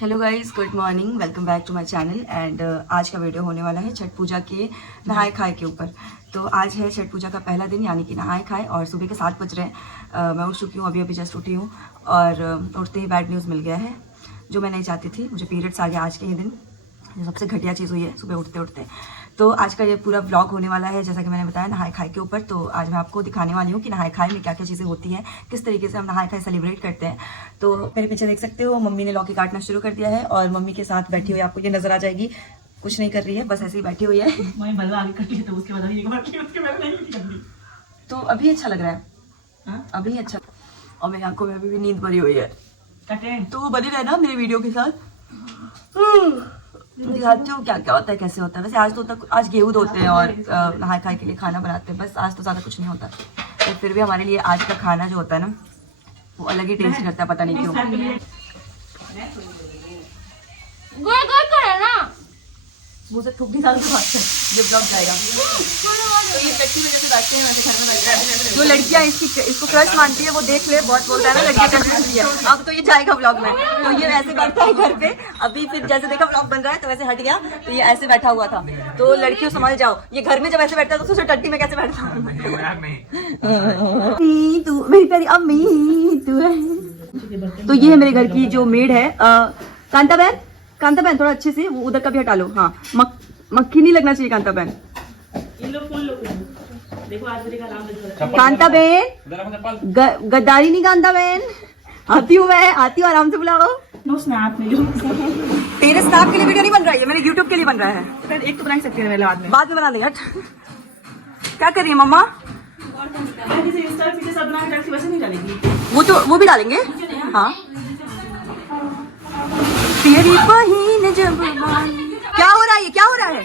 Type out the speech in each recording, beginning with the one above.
Hello guys, good morning, welcome back to my channel. And आज का video होने वाला है छठ पूजा के नहाए खाए के ऊपर। तो आज है छठ पूजा का पहला दिन, यानी कि नहाए खाए, और सुबह के 7 बज रहे हैं। मैं उठ चुकी हूँ, अभी जस्ट उठी हूँ, और उठते ही बैड न्यूज़ मिल गया है जो मैं नहीं चाहती थी। मुझे पीरियड्स आ गया आज के ही दिन, ये सबसे घटिया चीज़ हुई है सुबह उठते उठते। तो आज का ये पूरा व्लॉग होने वाला है, जैसा कि मैंने बताया, नहाए खाए के ऊपर। तो आज मैं आपको दिखाने वाली हूँ कि नहाए खाए में क्या क्या चीज़ें होती हैं, किस तरीके से हम नहाए खाए सेलिब्रेट करते हैं। तो मेरे पीछे देख सकते हो, मम्मी ने लौकी काटना शुरू कर दिया है, और मम्मी के साथ बैठी हुई आपको ये नजर आ जाएगी, कुछ नहीं कर रही है, बस ऐसे ही बैठी हुई है। तो अभी अच्छा लग रहा है, अभी अच्छा। और मेरी आंखों में अभी भी नींद भरी हुई है, तो बने रहना मेरे वीडियो के साथ। दिखाती हूँ क्या क्या होता है, कैसे होता है। वैसे आज तो आज गेहूँ धोते हैं और नहाए खाए के लिए खाना बनाते हैं, बस आज तो ज़्यादा कुछ नहीं होता। तो फिर भी हमारे लिए आज का खाना जो होता है ना, वो अलग ही टेस्ट करता है, पता नहीं क्यों। गोल गोल करो ना। मुँह से थूक नहीं साल के बाद जब ब्लॉग जाएगा। तो ये कच्ची में जैसे बैठते हैं वैसे खाना बैठते हैं। जो लड़कियाँ इसको क्रश मानती है वो देख ले, बहुत बोलता है ना लड़कियाँ क्रश है। अब तो ये जाएगा ब्लॉग में, तो ये ऐसे बैठता है घर पे। अभी फिर जैसे देखा ब्लॉग बन रहा है तो वैसे हट गया, तो ये ऐसे बैठा हुआ था। तो लड़कियों समझ जाओ, ये घर में जब ऐसे बैठता है तो उसे टट्टी में कैसे बैठता है। तू मेरी प्यारी अम्मी तू है। तो ये है मेरे घर की जो मेड है, कांता बहन थोड़ा अच्छे से वो उधर का भी हटा लो। हाँ, मक्खी नहीं लगना चाहिए कांता बहन। कांता बहन गद्दारी नहीं, कांता बहन आती हूँ मैं, आती हूँ, आराम से बुलाओ। तेरे स्नैप के लिए वीडियो नहीं बन रहा है, मेरे यूट्यूब के लिए बन रहा है। एक तो बना सकती है, बाद में बना लेंगे। क्या कर रही है मम्मा? वो भी डालेंगे। हाँ, तेरी बहिन जब क्या हो रहा है, क्या हो रहा है?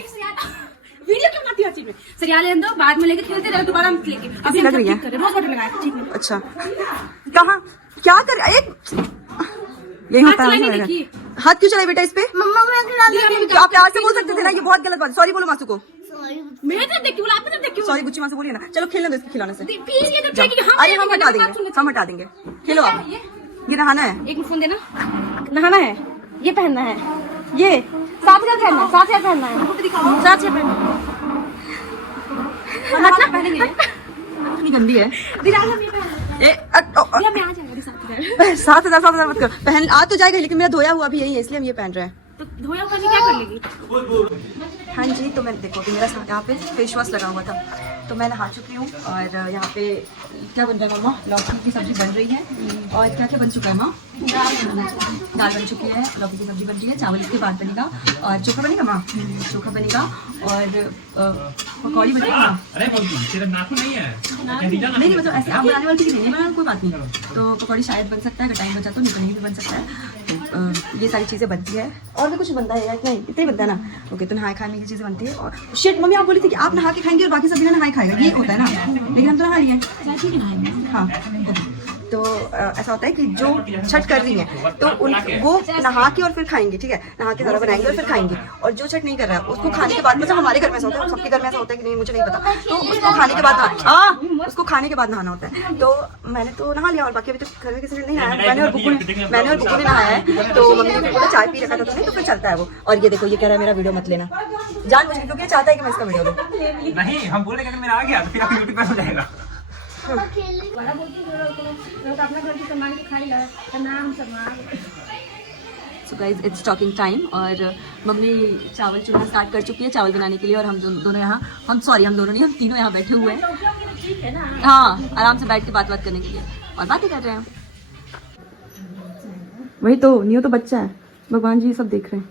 वीडियो क्यों बनाती है हर चीज में? सीरियल दो, बाद में लेके खेलते रहो, दोबारा हम लेके अभी लग रही है। रोज वाटर लगाया, ठीक है। अच्छा, कहाँ क्या कर यही होता है। हाथ क्यों चलाए बेटा इस पे? मम्मा आप प्यार से बोल सकते थे ना, ये बहुत गलत बात। सॉरी बोलो मासू को। मेरे तरफ देखिए, आप तरफ देखिए। सॉरी गुच्ची मासू बोलिए ना। चलो खेलने दो इसके खिलौने से। प्लीज ये तो अरे हम हटा देंगे, हम हटा देंगे। खेलो आप। ये नहाना है, एक फोन देना, नहाना है, ये पहनना है, ये 7,000 पहनना है, 7,000 पहनना है, 7,000 पहनना है। इतनी गंदी है। 7,000 मत कर, पहन आ तो जाएगा, लेकिन मेरा धोया हुआ भी यही है, इसलिए हम ये पहन रहे हैं। तो धोया हुआ क्या कर लेगी? हाँ जी, तो मैं देखो कि मेरा यहाँ पे फेस वॉश लगा हुआ था, तो मैं नहा चुकी हूँ। और यहाँ पे क्या बन रहा है मम्मा? लौकी की सब्जी बन रही है। और क्या क्या बन चुका है माँ? दाल बन चुकी है, लौकी की सब्जी बन रही है, चावल इसके बाद बनेगा, और चोखा बनेगा माँ, चोखा बनेगा, और पकौड़ी बनेगा। नहीं मतलब ऐसे आप बनाने वाली चीज़ नहीं बनाना, कोई बात नहीं। तो पकौड़ी शायद बन सकता है, अगर टाइम बचा तो, नहीं भी बन सकता है। तो ये सारी चीज़ें बनती है, और भी कुछ बनता है, इतना ही बनता है ना। ओके, तो नहाए खाए में ये चीज़ें बनती है। और शिट, मम्मी आप बोली थी कि आप नहा के खाएंगे और बाकी सब बिना नहाए खाएगा, ये होता है ना, लेकिन हम तो नहा लिए। हाँ, तो ऐसा होता है कि जो छठ कर रही है तो वो नहा के और फिर खाएंगे, ठीक है, नहा के ज़रा बनाएंगे और फिर खाएंगे। और जो छठ नहीं कर रहा है उसको खाने के बाद, मतलब हमारे घर में ऐसा होता है, सबके घर में ऐसा होता है कि नहीं मुझे नहीं पता, तो उसको खाने के बाद उसको खाने के बाद नहाना होता है। तो मैंने तो नहा लिया, और बाकी अभी तो घर में किसी ने नहीं नहाया। मैंने और बुक्कू ने नहाया है, तो मम्मी ने बोला चाय पी रखा था तुमने, तो फिर चलता है वो। और ये देखो, ये कह रहा है मेरा वीडियो मत लेना, जान मुझे, क्योंकि चाहता है कि मैं इसका वीडियो लूँ। नहीं, हम बोले कि अगर मेरा आ गया तो फिर आपको यूट्यूब पे हो जाएगा। So guys, it's talking time. और मम्मी चावल चुनना स्टार्ट कर चुकी है चावल बनाने के लिए, और हम दोनों यहाँ, हम दोनों नहीं, हम तीनों यहाँ बैठे हुए हैं। हाँ, आराम से बैठ के बात करने के लिए, और बातें कर रहे हैं। वही तो, नियो तो बच्चा है, भगवान जी सब देख रहे हैं।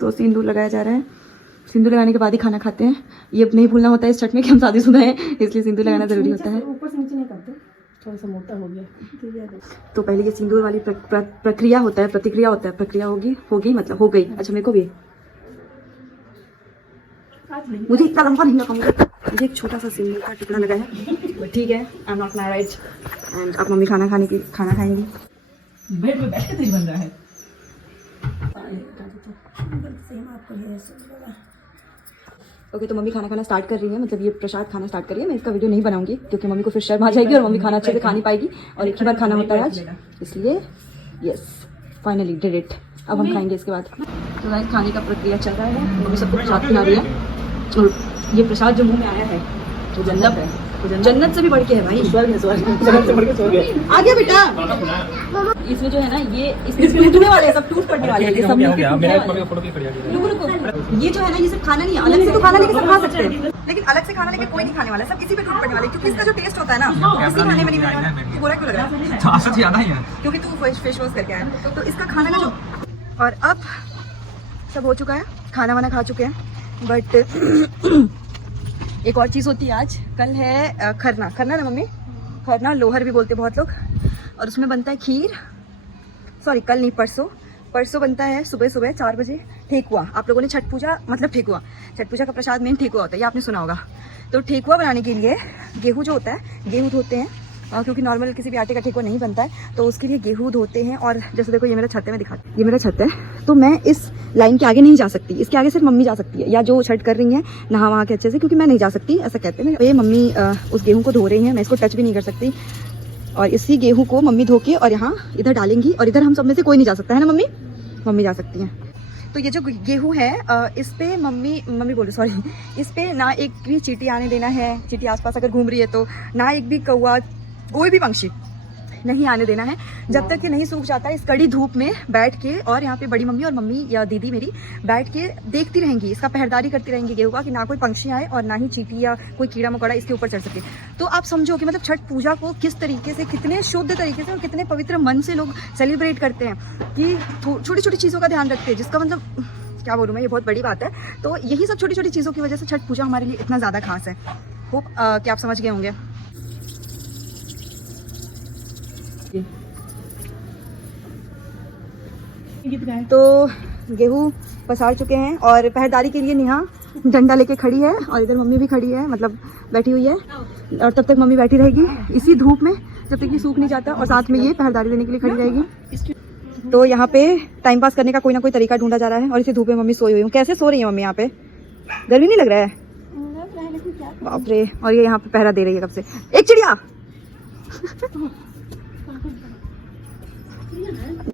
तो सिंदूर लगाया जा रहा है, सिंदूर लगाने के बाद ही खाना खाते हैं। ये नहीं भूलना होता है इस छठ में कि हम शादीशुदा हैं, इसलिए सिंदूर लगाना जरूरी होता है। ऊपर से नीचे नहीं करते, थोड़ा सा मोटा हो गया। तो पहले ये सिंदूर वाली प्रक्रिया होता है, प्रतिक्रिया होता है, प्रक्रिया होगी मतलब हो गई। अच्छा, मेरे को भी मुझे इतना लंबा नहीं लगाऊंगा, मुझे एक छोटा सा सिंदूर का टुकड़ा लगा है, ठीक है। I am not married. And अब मम्मी खाना खाएंगी। बेड पे बैठ के तेज बन रहा है। ओके, तो मम्मी खाना स्टार्ट कर रही है, मतलब ये प्रसाद खाना स्टार्ट कर रही है। मैं इसका वीडियो नहीं बनाऊंगी क्योंकि मम्मी को फिर शर्म आ जाएगी, और मम्मी खाना अच्छे से खा नहीं पाएगी, और एक ही बार खाना होता है आज, इसलिए यस। Finally did it. अब हम खाएंगे इसके बाद। तो गाइस खाने का प्रक्रिया चल रहा है, मम्मी सबको प्रसाद खिला रही है और ये प्रसाद जो मुंह में आया है वो जन्नत है, जन्नत से भी बढ़ के है भाई, स्वर्ग है, स्वर्ग जन्नत से बढ़ के स्वर्ग है। आ गया बेटा। इसमें जो है ना ये इसमें टूटने वाले हैं, सब टूट पड़ने वाले हैं, सब मिलके टूटने वाले हैं। रुको रुको, ये जो है ना ये सब खाना नहीं है, अलग से तो खाना लेके सब खा सकते हैं, लेकिन अलग से खाना लेके कोई नहीं खाने वाला है, सब इसी पे टूट पड़ने वाले, क्योंकि इसका जो टेस्ट होता है ना किसी खाने में नहीं मिलने वाला। बुरा क्यों लग रहा है? तो ज्यादा ही है क्योंकि तू फेस वॉश करके आया तो इसका खाना का जो, और अब सब हो चुका है, खाना वाना खा चुके हैं, बट एक और चीज़ होती है आज, कल है खरना, खरना ना मम्मी, खरना लोहर भी बोलते बहुत लोग, और उसमें बनता है खीर, सॉरी कल नहीं परसों बनता है सुबह सुबह 4 बजे ठेकुआ। आप लोगों ने छठ पूजा मतलब ठेकुआ, छठ पूजा का प्रसाद मेन ठेकुआ होता है, ये आपने सुना होगा। तो ठेकुआ बनाने के लिए गेहूँ जो होता है, गेहूँ धोते हैं, क्योंकि नॉर्मल किसी भी आटे का ठेकुआ नहीं बनता है, तो उसके लिए गेहूँ धोते हैं। और जैसे देखो ये मेरा छत है, मैं दिखाती हूँ, ये मेरा छत है, तो मैं इस लाइन के आगे नहीं जा सकती, इसके आगे सिर्फ मम्मी जा सकती है, या जो छठ कर रही है नहा वहाँ के अच्छे से, क्योंकि मैं नहीं जा सकती, ऐसा कहते हैं। ये मम्मी उस गेहूँ को धो रही हैं, मैं इसको टच भी नहीं कर सकती, और इसी गेहूँ को मम्मी धो के और यहाँ इधर डालेंगी, और इधर हम सब में से कोई नहीं जा सकता है ना मम्मी, मम्मी जा सकती हैं। तो ये जो गेहूँ है इस पे मम्मी बोलो सॉरी, इस पे ना एक भी चींटी आने देना है, चींटी आसपास अगर घूम रही है तो, ना एक भी कौवा, कोई भी पंक्षी नहीं आने देना है, जब तक कि नहीं सूख जाता है। इस कड़ी धूप में बैठ के, और यहाँ पे बड़ी मम्मी और मम्मी या दीदी मेरी बैठ के देखती रहेंगी, इसका पहरेदारी करती रहेंगी गेहूँ का, कि ना कोई पंक्षी आए और ना ही चींटी या कोई कीड़ा मकोड़ा इसके ऊपर चढ़ सके। तो आप समझो कि मतलब छठ पूजा को किस तरीके से, कितने शुद्ध तरीके से और कितने पवित्र मन से लोग सेलिब्रेट करते हैं, कि छोटी छोटी चीज़ों का ध्यान रखते हैं, जिसका मतलब क्या बोलूँ मैं, ये बहुत बड़ी बात है। तो यही सब छोटी छोटी चीज़ों की वजह से छठ पूजा हमारे लिए इतना ज़्यादा खास है। होप कि आप समझ गए होंगे। तो गेहूँ पसार चुके हैं, और पहरेदारी के लिए नेहा डंडा लेके खड़ी है, और इधर मम्मी भी खड़ी है, मतलब बैठी हुई है, और तब तक मम्मी बैठी रहेगी इसी धूप में जब तक ये सूख नहीं जाता, और साथ में ये पहरेदारी देने के लिए खड़ी रहेगी। तो यहाँ पे टाइम पास करने का कोई ना कोई तरीका ढूंढा जा रहा है, और इसी धूप में मम्मी सोई हुई हूँ। कैसे सो रही है मम्मी यहाँ पे? गर्मी नहीं लग रहा है? बाप रे। और ये यहाँ पे पहरा दे रही है कब से। एक चिड़िया